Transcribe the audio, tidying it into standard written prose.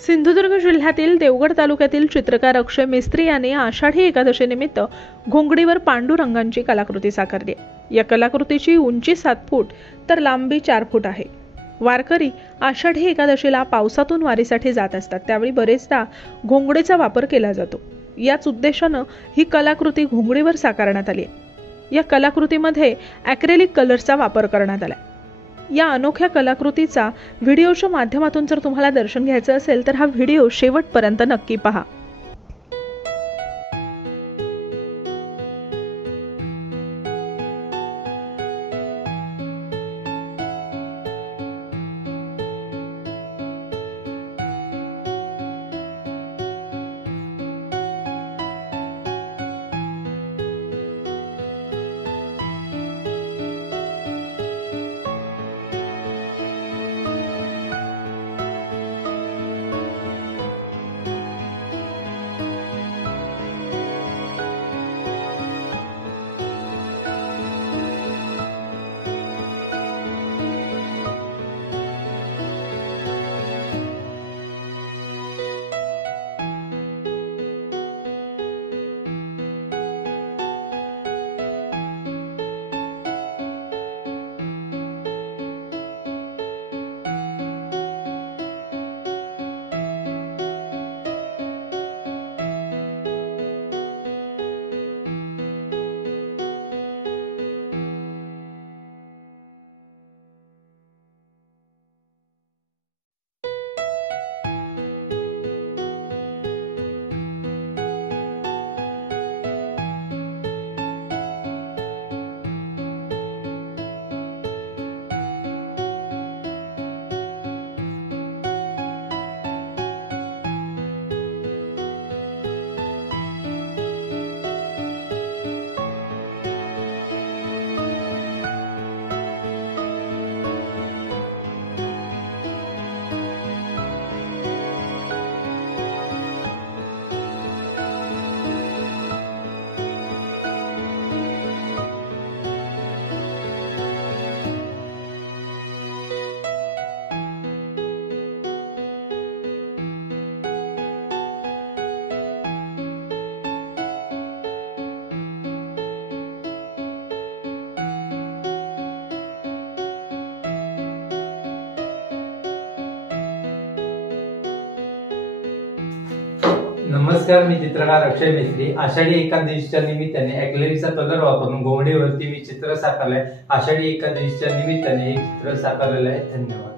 सिंधुदुर्ग जिल्ह्यातील देवगड तालुक्यातील चित्रकार अक्षय मिस्त्री यांनी आषाढी एकादशी निमित्त घोंगडीवर पांडुरंगांची कलाकृती साकारली आहे। या कलाकृतीची उंची 7 फूट तर लांबी 4 फूट आहे। वारकरी आषाढी एकादशीला पावसातून वारीसाठी जात असतात, त्यावेळी बरेचदा घोंगडीचा वापर केला जातो। याच उद्देशाने ही कलाकृती घोंगडीवर साकारण्यात आली आहे। या कलाकृतीमध्ये ॲक्रेलिक कलर्सचा वापर करण्यात आला। या अनोख्या कलाकृतीचा व्हिडिओच्या माध्यमातून जर तुम्हाला दर्शन घ्यायचं असेल तर हा व्हिडिओ शेवटपर्यंत नक्की पहा। नमस्कार, मी चित्रकार अक्षय मिस्त्री। आषाढी एकादशीच्या निमित्ताने ॲक्रेलिकचा कलर वापरून घोंगडीवरती मी चित्र साकारलंय। आषाढी एकादशीच्या निमित्ताने हे चित्र साकारलेलं आहे। धन्यवाद।